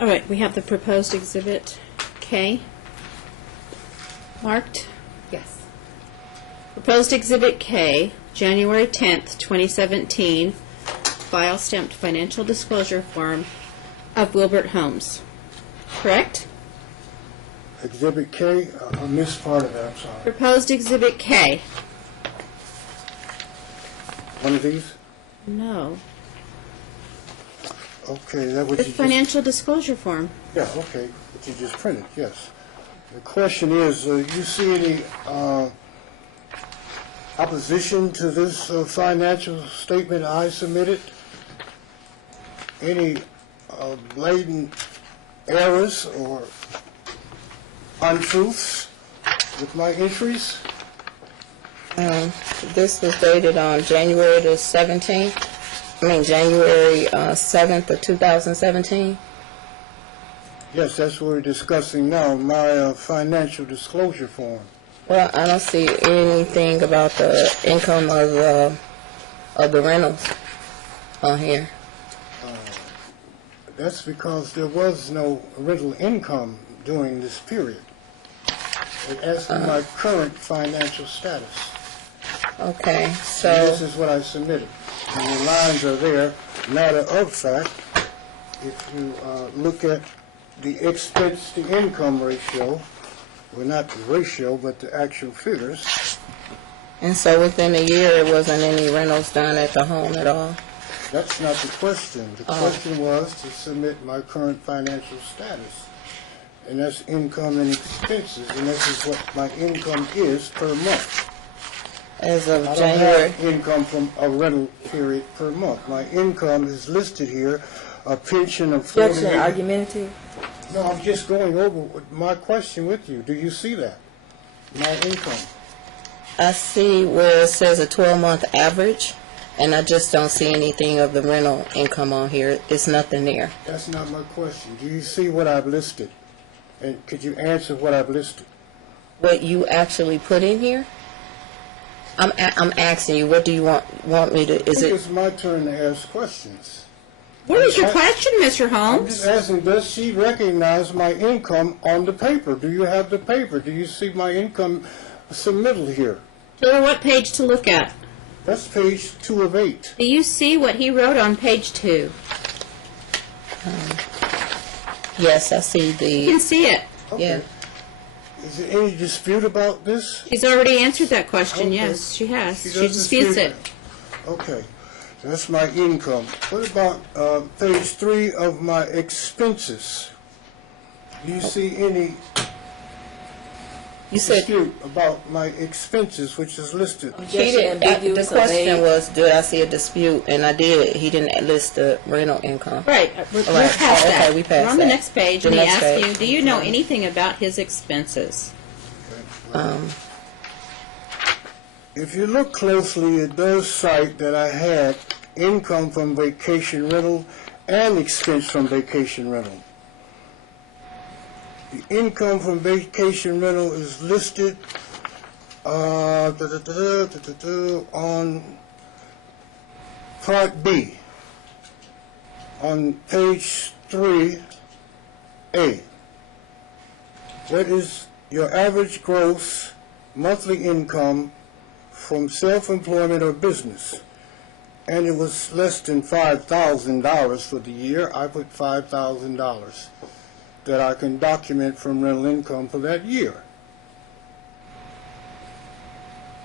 All right, we have the proposed exhibit K marked. Yes. Proposed exhibit K, January 10th, 2017, file stamped financial disclosure form of Wilbert Holmes. Correct? Exhibit K, I missed part of that, I'm sorry. Proposed exhibit K. One of these? No. Okay, that what The you financial disclosure form. just... Yeah, okay, what you just printed, yes. The question is, you see any opposition to this financial statement I submitted? Any blatant errors or untruths with my entries? This was dated on January the 17th. January 7th of 2017. Yes, that's what we're discussing now, my financial disclosure form. Well, I don't see anything about the income of the rentals on here. That's because there was no rental income during this period. It asks for my current financial status. Okay, And so this is what I submitted. And the lines are there. Matter of fact, if you look at the expense to income ratio, well, not the ratio, but the actual figures, and so within a year, it wasn't any rentals done at the home at all. that's not the question. The question was to submit my current financial status. And that's income and expenses, and this is what my income is per month. As of I don't January. have income from a rental period per month. My income is listed here, a pension of Objection, 48. argumentative. No, I'm just going over my question with you. Do you see that? My income. I see where it says a 12-month average, and I just don't see anything of the rental income on here. It's nothing there. That's not my question. Do you see what I've listed? And could you answer what I've listed? What you actually put in here? I'm asking you, what do you want me to, I is think it, it's my turn to ask questions. What is your question, Mr. I'm just Holmes? asking, does she recognize my income on the paper? Do you have the paper? Do you see my income submitted here? Tell her what page to look at. That's page 2 of 8. Do you see what he wrote on page 2? yes, I see You can the, see it. yeah. Is there any dispute about this? She's already answered that question. Okay. Yes, she has. She She does disputes dispute it. Okay, so that's my income. What about page 3 of my expenses? Do you see any You said, dispute about my expenses, which is listed? he didn't, the question was, did I see a dispute? And I did. He didn't list the rental income. Right, we're Right. past Okay, that. we passed We're on the that. next page, The and he next asks page. you, do you know anything about his expenses? If you look closely, it does cite that I had income from vacation rental and expense from vacation rental. The income from vacation rental is listed on Part B, on page 3A. What is your average gross monthly income from self-employment or business? And it was less than $5,000 for the year. I put $5,000 that I can document from rental income for that year.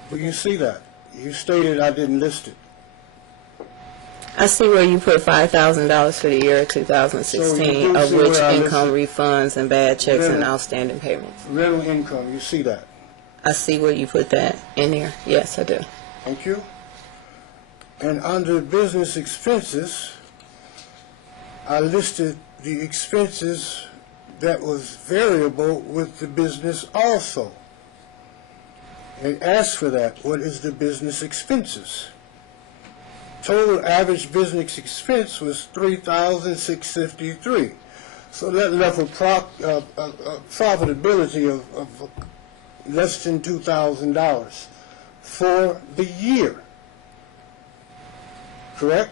But you see that. You stated I didn't list it. I see where you put $5,000 for the year of So 2016, you do of see which where I income listed refunds and bad checks and rental. outstanding payments. Rental income, you see that. I see where you put that in there. Yes, I do. Thank you. And under business expenses, I listed the expenses that was variable with the business also. It asks for that. What is the business expenses? Total average business expense was $3,653. So that left a profitability of less than $2,000 for the year. Correct?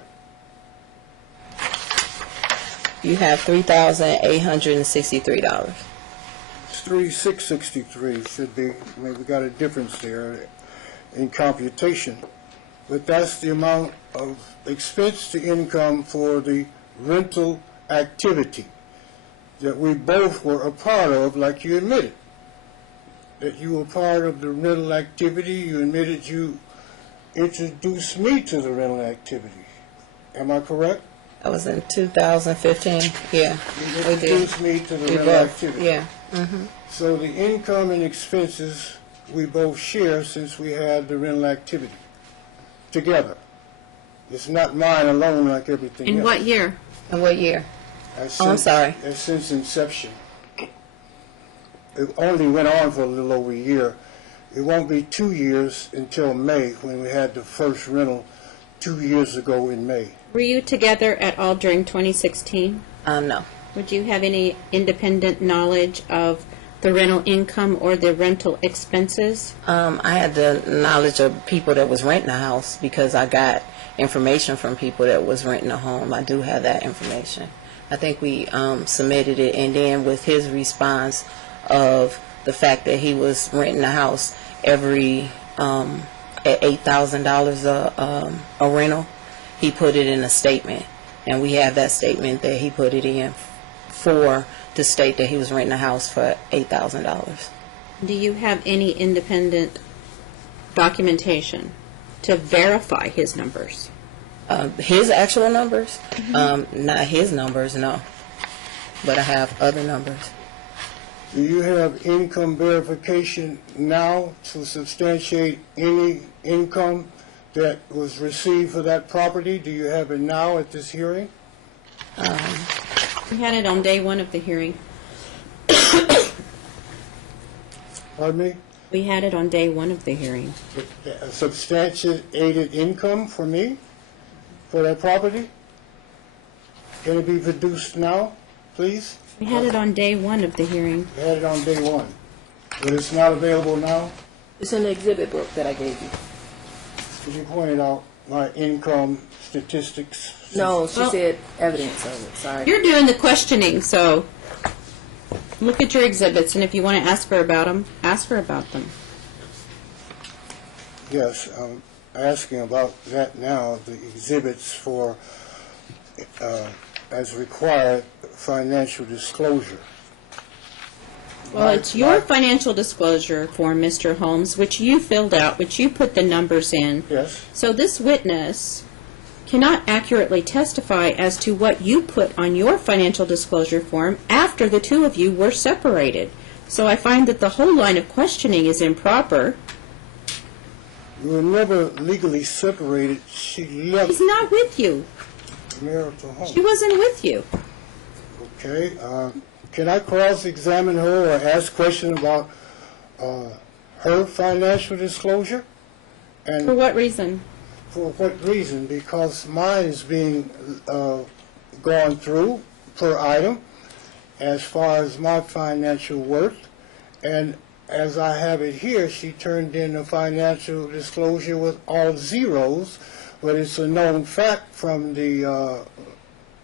You have $3,863. It's 3,663 should be, maybe we got a difference there in computation. But that's the amount of expense to income for the rental activity that we both were a part of, like you admitted. That you were part of the rental activity, you admitted you introduced me to the rental activity. Am I correct? That was in 2015. Yeah, You we did. introduced me to the We rental both. activity. Yeah. So the income and expenses we both share since we had the rental activity together. It's not mine alone like everything else. In what year? And what year? That's Oh, I'm sorry. That's since inception. It only went on for a little over a year. It won't be 2 years until May, when we had the first rental 2 years ago in May. Were you together at all during 2016? No. Would you have any independent knowledge of the rental income or the rental expenses? I had the knowledge of people that was renting a house because I got information from people that was renting a home. I do have that information. I think we submitted it, and then with his response of the fact that he was renting a house every at $8,000 a rental, he put it in a statement, and we have that statement that he put it in for to state that he was renting a house for $8,000. Do you have any independent documentation to verify his numbers? His actual numbers? Not his numbers, no. But I have other numbers. Do you have income verification now to substantiate any income that was received for that property? Do you have it now at this hearing? We had it on day one of the hearing. Pardon me? We had it on day one of the hearing. A substantiated income for me, for that property? Can it be produced now, please? We had it on day one of the hearing. We had it on day one, but it's not available now? It's in the exhibit book that I gave you. Because you pointed out my income statistics. No, she Well- said evidence of it. Sorry. You're doing the questioning, so look at your exhibits, and if you want to ask her about them, ask her about them. Yes, I'm asking about that now, the exhibits for, as required, financial disclosure. Well, it's your financial disclosure form, Mr. Holmes, which you filled out, which you put the numbers in. Yes, So this witness cannot accurately testify as to what you put on your financial disclosure form after the two of you were separated. So I find that the whole line of questioning is improper. we were never legally separated. She left She's not with you. marital home. She wasn't with you. Okay, can I cross-examine her or ask questions about her financial disclosure? And For what reason? for what reason? Because mine is being gone through per item as far as my financial worth. And as I have it here, she turned in a financial disclosure with all zeros, but it's a known fact from the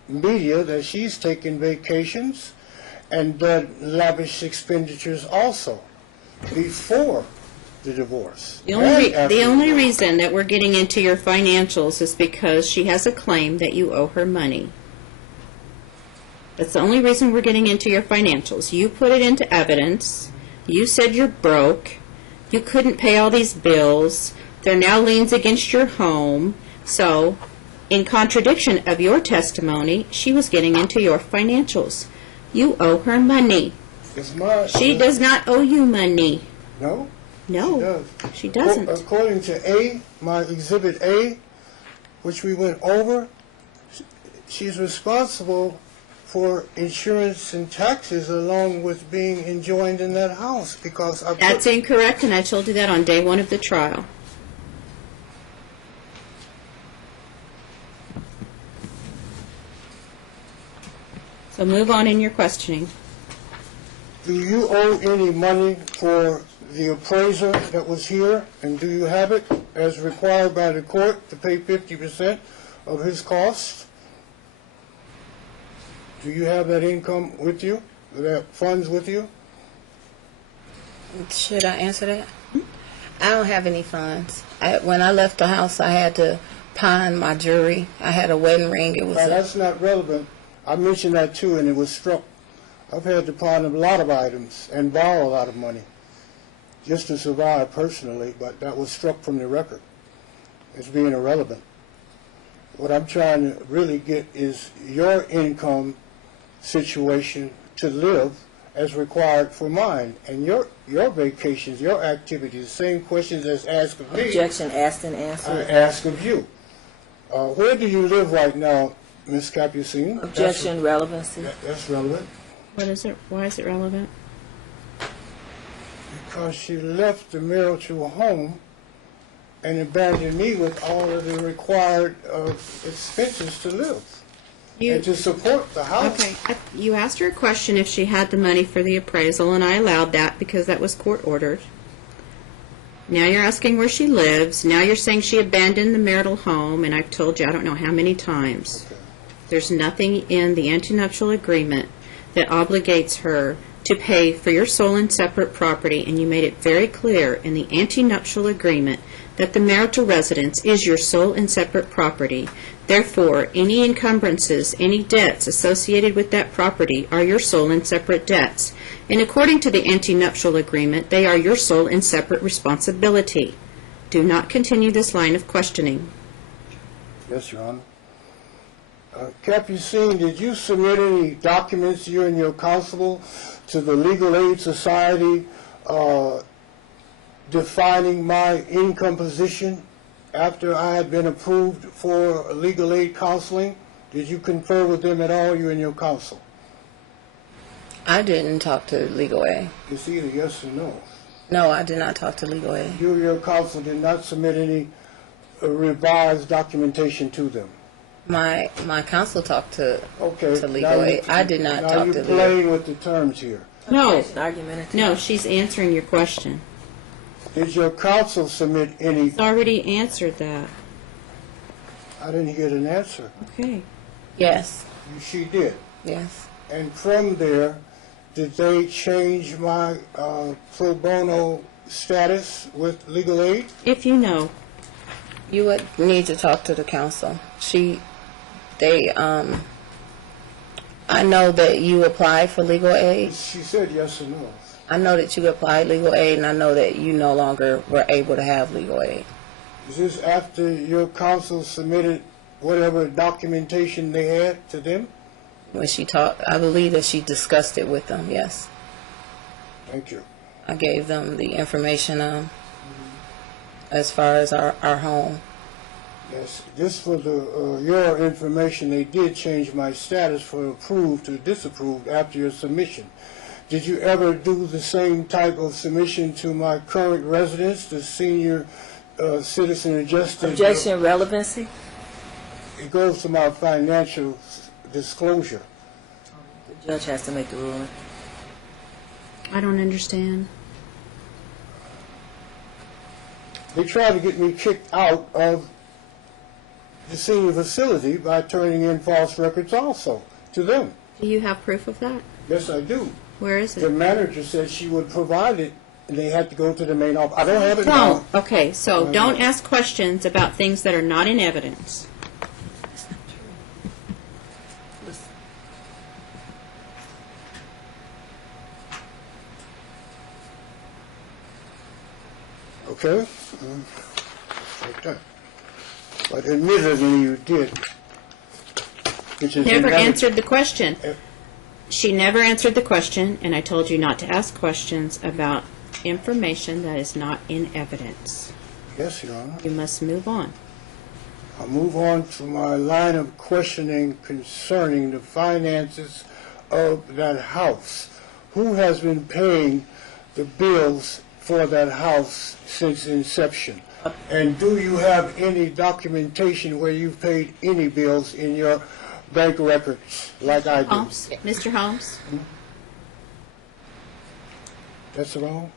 media that she's taken vacations and done lavish expenditures also before the divorce. The and after the only divorce. reason that we're getting into your financials is because she has a claim that you owe her money. That's the only reason we're getting into your financials. You put it into evidence. You said you're broke. You couldn't pay all these bills. There are now liens against your home. So, in contradiction of your testimony, she was getting into your financials. You owe her money. It's my, She does not owe you money. No? No, She she doesn't. According to A, my Exhibit A, which we went over, she's responsible for insurance and taxes along with being enjoined in that house because I That's put, incorrect, and I told you that on day one of the trial. So move on in your questioning. do you owe any money for the appraiser that was here, and do you have it as required by the court to pay 50% of his costs? Do you have that income with you, that funds with you? Should I answer that? I don't have any funds. When I left the house, I had to pawn my jewelry. I had a wedding ring. It was. That's not relevant. I mentioned that too, and it was struck. I've had to pawn a lot of items and borrow a lot of money just to survive personally, but that was struck from the record as being irrelevant. What I'm trying to really get is your income situation to live as required for mine, and your vacations, your activities, the same questions as asked of me. Objection asked and answered. I ask of you. Where do you live right now, Ms. Capucine? Objection, relevancy. That's relevant. What is it? Why is it relevant? Because she left the marital home and abandoned me with all of the required expenses to live and to support the house. Okay. You asked her a question if she had the money for the appraisal, and I allowed that because that was court ordered. Now you're asking where she lives. Now you're saying she abandoned the marital home, and I've told you I don't know how many times. Okay. There's nothing in the antenuptial agreement that obligates her to pay for your sole and separate property, and you made it very clear in the antenuptial agreement that the marital residence is your sole and separate property. Therefore, any encumbrances, any debts associated with that property are your sole and separate debts. And according to the antenuptial agreement, they are your sole and separate responsibility. Do not continue this line of questioning. Yes, Your Honor. Capucine, did you submit any documents, you and your counsel, to the Legal Aid Society defining my income position after I had been approved for legal aid counseling? Did you confer with them at all, you and your counsel? I didn't talk to legal aid. It's either yes or no. No, I did not talk to legal aid. You or your counsel did not submit any revised documentation to them? My counsel talked to Okay. legal aid. I did not talk to Now legal you're aid. playing with the terms here. No, Argumentative. no, she's answering your question. Did your counsel submit any? It's already answered that. I didn't get an answer. Okay. Yes, She did. yes. And from there, did they change my pro bono status with legal aid? If you know. You would need to talk to the council. I know that you applied for legal aid. She said yes or no. I know that you applied legal aid, and I know that you no longer were able to have legal aid. Is this after your counsel submitted whatever documentation they had to them? When she talked, I believe that she discussed it with them, yes. Thank you. I gave them the information as far as our home. Yes, just for your information, they did change my status from approved to disapproved after your submission. Did you ever do the same type of submission to my current residence, the senior citizen adjusted? Objection, relevancy. It goes to my financial disclosure. The judge has to make the ruling. I don't understand. They tried to get me kicked out of the senior facility by turning in false records also to them. Do you have proof of that? Yes, I do. Where is The it? manager said she would provide it, and they had to go to the main office. I don't have it now. Don't. Okay, so don't ask questions about things that are not in evidence. Okay? Like that. But admittedly you did. Which is Never inevitable. answered the question. She never answered the question, and I told you not to ask questions about information that is not in evidence. Yes, Your Honor. You must move on. I'll move on to my line of questioning concerning the finances of that house. Who has been paying the bills for that house since inception? And do you have any documentation where you've paid any bills in your bank records like I do? Holmes? Mr. Holmes? That's wrong?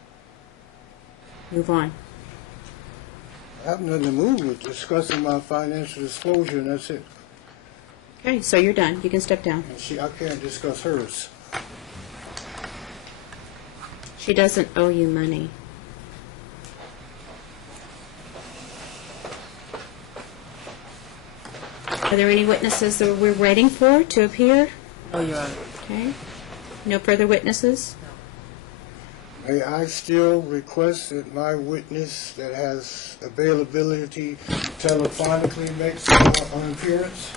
Move on. I have nothing to move with discussing my financial disclosure, and that's it. Okay, so you're done. You can step down. And I can't discuss hers. She doesn't owe you money. Are there any witnesses that we're waiting for to appear? Oh, Your Honor. Okay. No further witnesses? May I still request that my witness that has availability telephonically makes an appearance?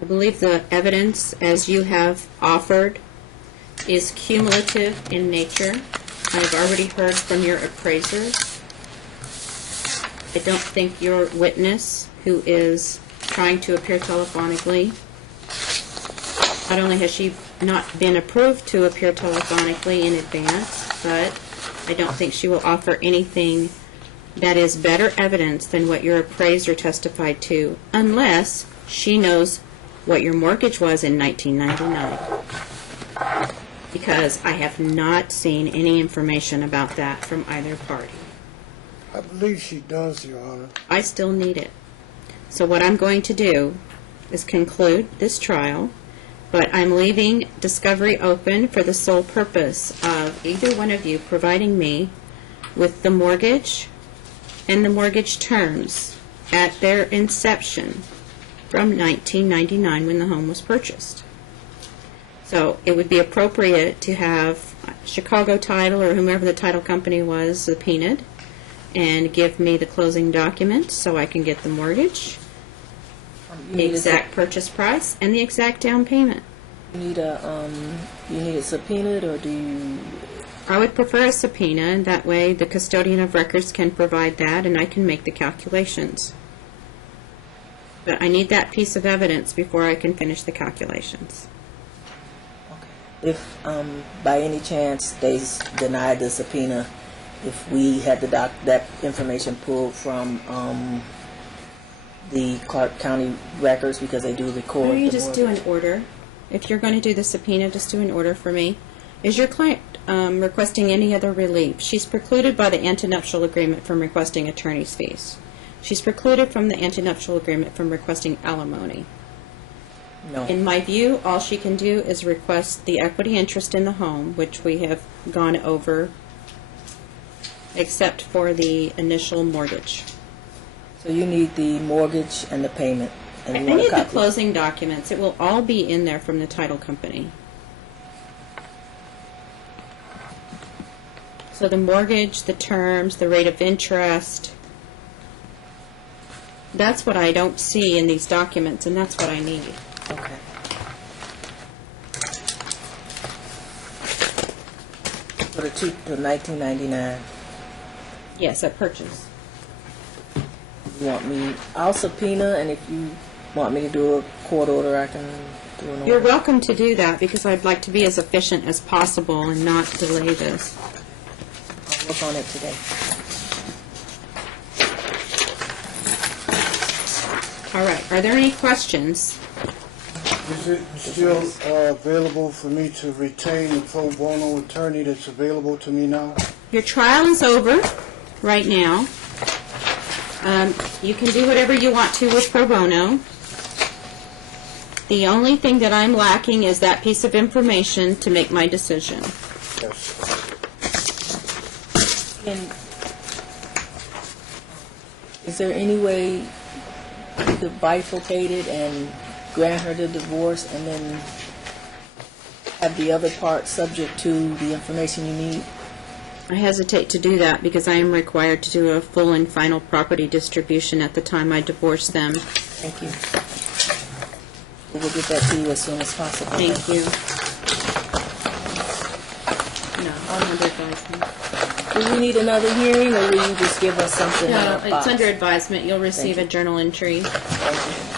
I believe the evidence, as you have offered, is cumulative in nature. I've already heard from your appraiser. I don't think your witness, who is trying to appear telephonically, not only has she not been approved to appear telephonically in advance, but I don't think she will offer anything that is better evidence than what your appraiser testified to, unless she knows what your mortgage was in 1999. Because I have not seen any information about that from either party. I believe she does, Your Honor. I still need it. So what I'm going to do is conclude this trial, but I'm leaving discovery open for the sole purpose of either one of you providing me with the mortgage and the mortgage terms at their inception from 1999 when the home was purchased. So it would be appropriate to have Chicago Title or whomever the title company was subpoenaed and give me the closing documents so I can get the mortgage, the exact purchase price, and the exact down payment. You need it subpoenaed, or do you? I would prefer a subpoena, and that way the custodian of records can provide that and I can make the calculations. But I need that piece of evidence before I can finish the calculations. If by any chance they denied the subpoena, if we had that information pulled from the Clark County records, because they do record. Why don't you just do an order? If you're going to do the subpoena, just do an order for me. Is your client requesting any other relief? She's precluded by the antenuptial agreement from requesting attorney's fees. She's precluded from the antenuptial agreement from requesting alimony. No. In my view, all she can do is request the equity interest in the home, which we have gone over, except for the initial mortgage. So you need the mortgage and the payment. And I you want a need the copy? closing documents. It will all be in there from the title company. So the mortgage, the terms, the rate of interest, that's what I don't see in these documents, and that's what I need. Okay. For the 1999. Yes, at purchase. You want me? I'll subpoena, and if you want me to do a court order, I can do an order. You're welcome to do that, because I'd like to be as efficient as possible and not delay this. I'll work on it today. All right. Are there any questions? Is it still available for me to retain the pro bono attorney that's available to me now? Your trial is over right now. You can do whatever you want to with pro bono. The only thing that I'm lacking is that piece of information to make my decision. Yes. And is there any way you could bifurcate it and grant her the divorce, and then have the other part subject to the information you need? I hesitate to do that because I am required to do a full and final property distribution at the time I divorce them. Thank you. We'll get that to you as soon as possible. Thank you. No, I'm under advisement. Do we need another hearing, or will you just give us something? in No, our it's box? under advisement. You'll receive a you. journal entry. Thank you.